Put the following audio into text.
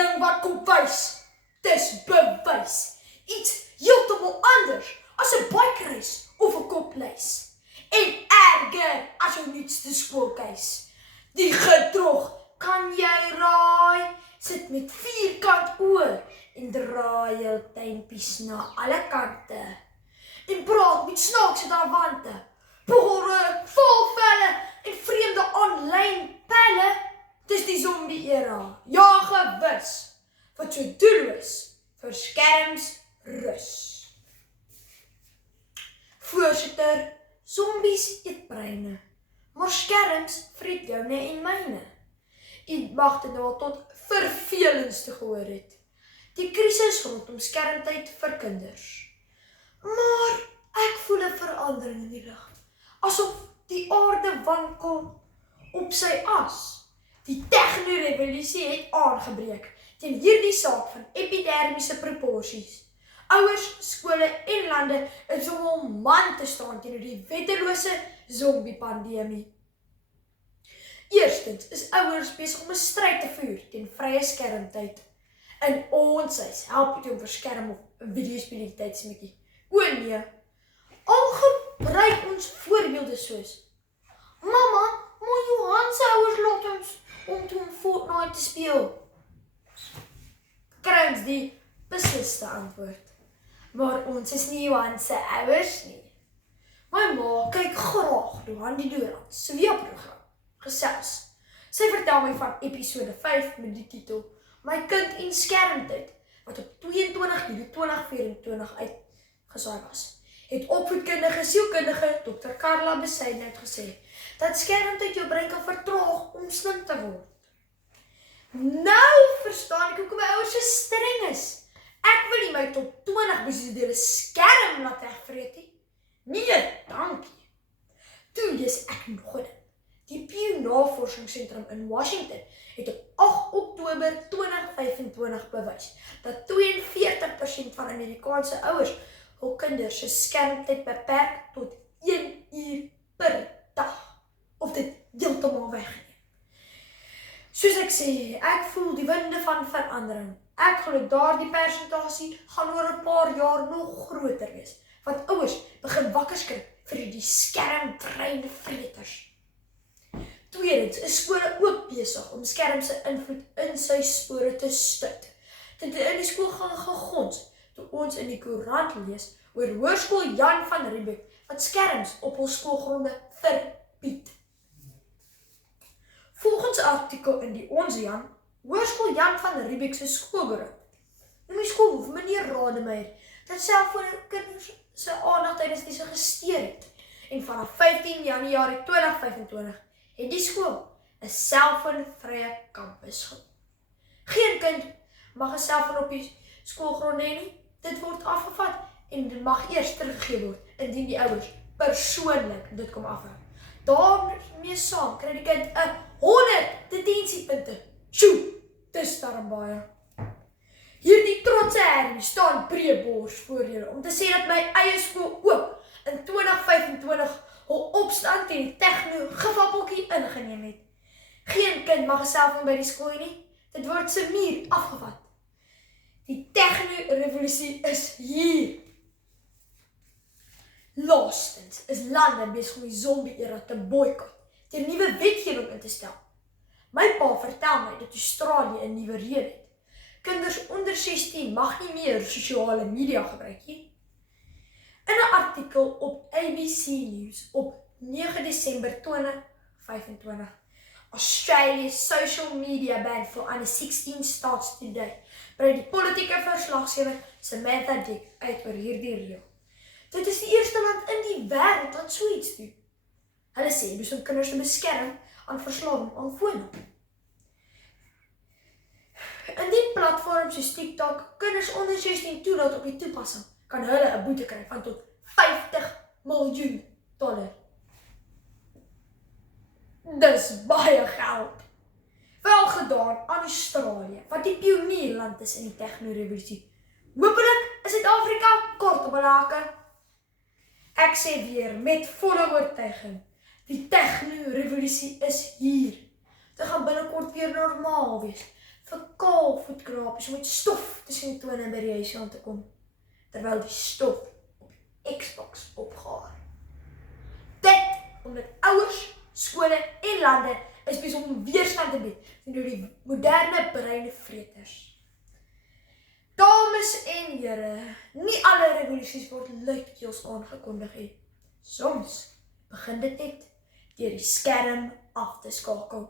ding wat kom wys. Dis bewys. Iets heeltemal anders as 'n bikereis of 'n koplys. En erger as jou nuutste skoolkeis. Die gedrog, kan jy raai, sit met vierkant oë en draai jou tuinpies na alle kante. En praat met snaakse daarwante, bolle, volvelle en vreemde aanlyn pelle. Dis die zombie-era, ja gewis, wat so doelloos vir skerms rus. Voorsitter, zombies eet breine, maar skerms vreet joune en myne. U mag dit nou al tot vervelendste gehoor het. Die krisis rondom skermtyd vir kinders. Maar ek voel 'n verandering in die lug, asof die aarde wankel op sy as. Die tegnorevolusie het aangebreek teen hierdie saak van epidermiese proporsies. Ouers, skole en lande is om man te staan teenoor die wettelose zombie-pandemie. Eerstens is ouers besig om 'n stryd te voer teen vrye skermtyd. In ons huis help dit om vir skerm of 'n videospeletjie tydsmikkie. O nee, al gebruik ons voorbeelde soos: Mamma, maar Johan se ouers laat ons om toe om Fortnite te speel. Kry ons die besliste antwoord. Maar ons is nie Johan se ouers nie. My ma kyk graag Johan die Dorant se weerprogram gesels. Sy vertel my van episode 5 met die titel My kind en skermtyd, wat op 22 Julie 2024 uitgesaai was. Het opvoedkundige sielkundige Dr. Carla Besaidnout gesê dat skermtyd jou brein kan vertraag om slim te word. Nou verstaan ek hoekom my ouers so streng is. Ek wil nie my tot 20 besidele skerm laat wegvreet nie. Nee, dankie. Toe lees ek nog 'n ding. Die Pew Navorsingsentrum in Washington het op 8 Oktober 2025 bewys dat 42% van Amerikaanse ouers hul kinders se skermtyd beperk tot 1 uur per dag, of dit heeltemal wegneem. Soos ek sê, ek voel die winde van verandering. Ek glo daardie persentasie gaan oor 'n paar jaar nog groter wees, want ouers begin wakker skrik vir die skermbreinvreters. Tweedens is skole ook besig om skerm se invloed in sy spore te stuit. Dit het in die skool gaan gegons toe ons in die koerant lees oor Hoërskool Jan van Riebeeck wat skerms op hul skoolgronde verbied. Volgens 'n artikel in die Ons Jan, Hoërskool Jan van Riebeeck se skoolberoep, noem die skoolhoof meneer Rademeier dat selfone kinders se aandag tydens die gesteer het. En vanaf 15 Januarie 2025 het die skool 'n selfoonvrye kampus gehad. Geen kind mag 'n selfoon op die skoolgrond hê nie. Dit word afgevat en dit mag eers teruggegee word indien die ouers persoonlik dit kom afhou. Daarmee saam kry die kind 'n 100 detensiepunte. Sjoe, dis darm baie. Hierdie trotse herrie staan breëbors voor julle om te sê dat my eie skool ook in 2025 hul opstand teen die tegno-gifappeltjie ingeneem het. Geen kind mag 'n selfoon by die skool nie. Dit word se muur afgevat. Die tegno-revolusie is hier. Laastens is lande besig om die zombie-era te boikot, teen nuwe wetgewing in te stel. My pa vertel my dat Australië 'n nuwe reël het. Kinders onder 16 mag nie meer sosiale media gebruik nie. In 'n artikel op ABC News op 9 Desember 2025, Australia's social media ban for under 16 starts today, brei die politieke verslaggewer Samantha Dick uit oor hierdie reël. Dit is die eerste land in die wêreld wat so iets doen. Hulle sê dis om kinders te beskerm aan verslawing aan fone. In die platforms soos TikTok kinders onder 16 toelaat op die toepassing, kan hulle 'n boete kry van tot $50 miljoen. Dis baie geld. Wel gedaan aan Australië, wat die pionierland is in die tegno-revolusie. Hoopelik is Suid-Afrika kort op 'n hake. Ek sê weer met volle oortuiging, die tegno-revolusie is hier. Dit gaan binnekort weer normaal wees. Vir kaal voetkrapies om met stof tussen die tone by die huis aan te kom, terwyl die stof op die Xbox opgaar. Dit omdat ouers, skole en lande is besig om weerstand te bied teenoor die moderne breinvreters. Dames en here, nie alle revolusies word luidkeels aangekondig nie. Soms begin dit net deur die skerm af te skakel.